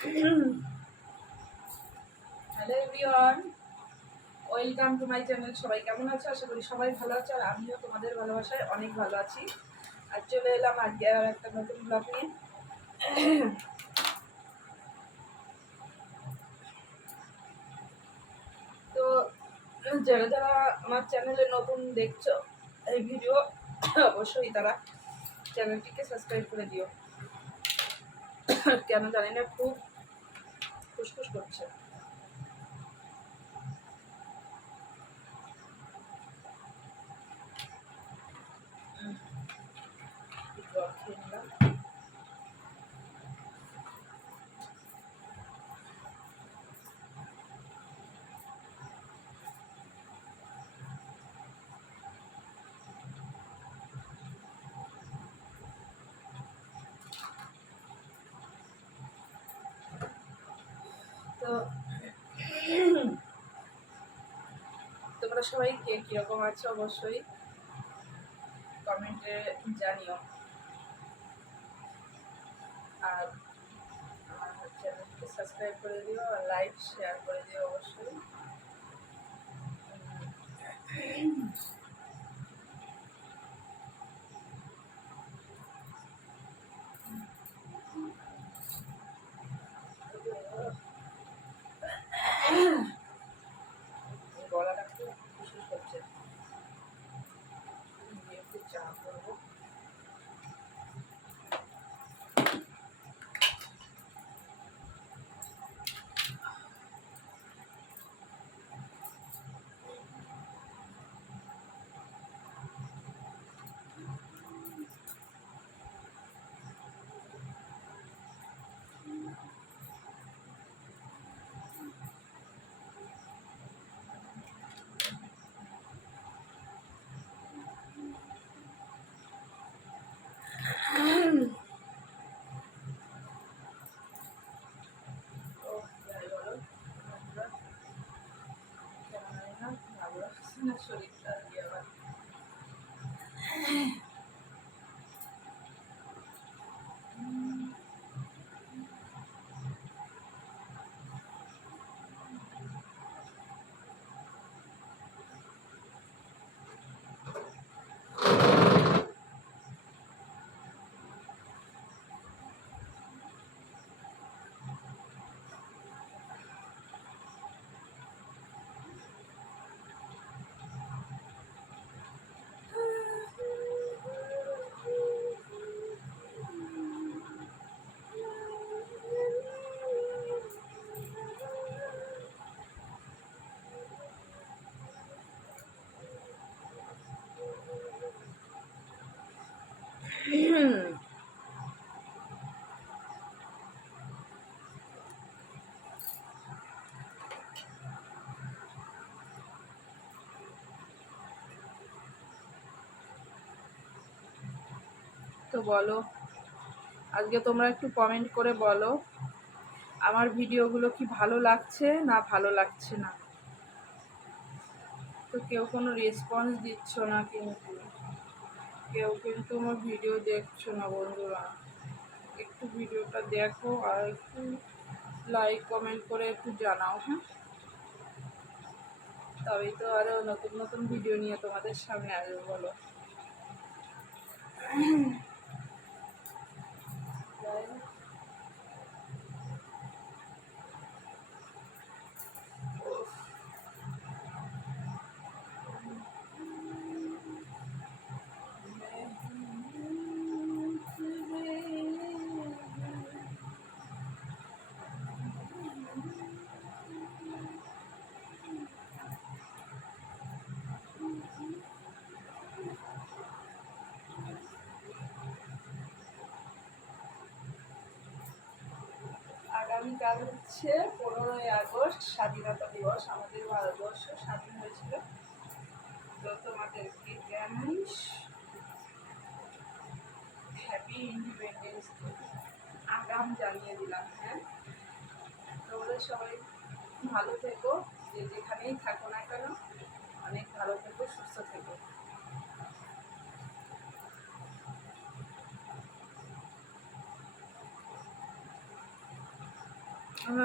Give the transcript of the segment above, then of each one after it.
Hello everyone welcome to my channel সবাই কেমন আছো? আশা করি সবাই ভালো আছো আর আমিও তোমাদের ভালোবাসায় অনেক ভালো আছি। আর চলে এলাম আজকে আর একটা নতুন ব্লগ নিয়ে। তো যারা যারা আমার চ্যানেলে নতুন দেখছ, এই ভিডিও অবশ্যই তারা চ্যানেলটিকে সাবস্ক্রাইব করে দিও। কেন জানি না, খুব ফুসফুস করছে। তো তোমরা সবাই কে কীরকম আছো? অবশ্যই কমেন্টে জানিও। আর আমার চ্যানেলকে সাবস্ক্রাইব করে দিও আর লাইক, শেয়ার করে দিও অবশ্যই। বলো। আজকে তোমরা একটু কমেন্ট করে বলো। আমার ভিডিওগুলো কি ভালো লাগছে না ভালো লাগছে না? তো কেউ কোনো রেসপন্স দিচ্ছ না কিন্তু। কেউ কিন্তু আমার ভিডিও দেখছ না বন্ধুরা। একটু ভিডিওটা দেখো আর একটু লাইক কমেন্ট করে একটু জানাও হ্যাঁ? তবেই তো আরও নতুন নতুন ভিডিও নিয়ে তোমাদের সামনে আসব, বলো যাই হোক। আগামীকাল হচ্ছে পনেরোই আগস্ট স্বাধীনতা দিবস, আমাদের ভারতবর্ষ স্বাধীন হয়েছিল। তো তোমাদেরকে জানাই হ্যাপি ইন্ডিপেন্ডেন্স আগাম জানিয়ে দিলাম হ্যাঁ? তোমরা সবাই ভালো থেকো, যে যেখানেই থাকো না কেন, অনেক ভালো থেকো, সুস্থ থেকো। তো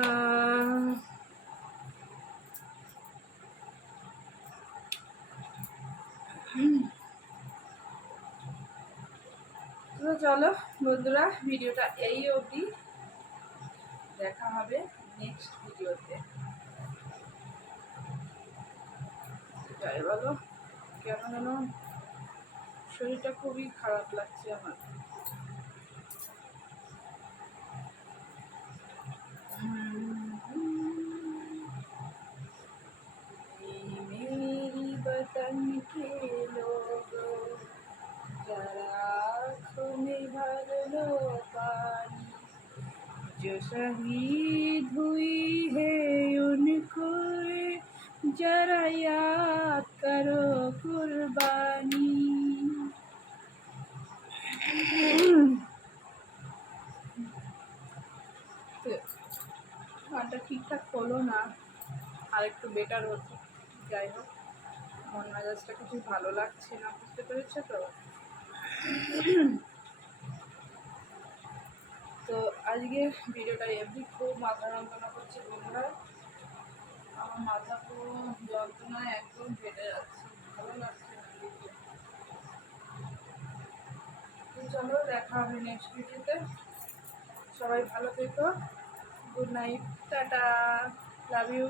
চলো বন্ধুরা, ভিডিওটা এই অবধি। দেখা হবে নেক্সট ভিডিওতে যাই বলো কেন যেন শরীরটা খুবই খারাপ লাগছে আমার। पानी जो शहीद हुई है उनको जरा याद करो कुर्बानी তো গানটা ঠিকঠাক হলো না আর একটু বেটার হতো যাই হোক মন মেজাজটা কিছু ভালো লাগছে না বুঝতে পেরেছো তো তো আজকে ভিডিওটা এমনি খুব মাথা যন্ত্রণা করছে বন্ধুরা। আমার মাথা পুরো যন্ত্রণায় একদম ফেটে যাচ্ছে, ভালো লাগছে তো চলো দেখা হবে নেক্সট ভিডিওতে সবাই ভালো থেকো। Good night tata. Love you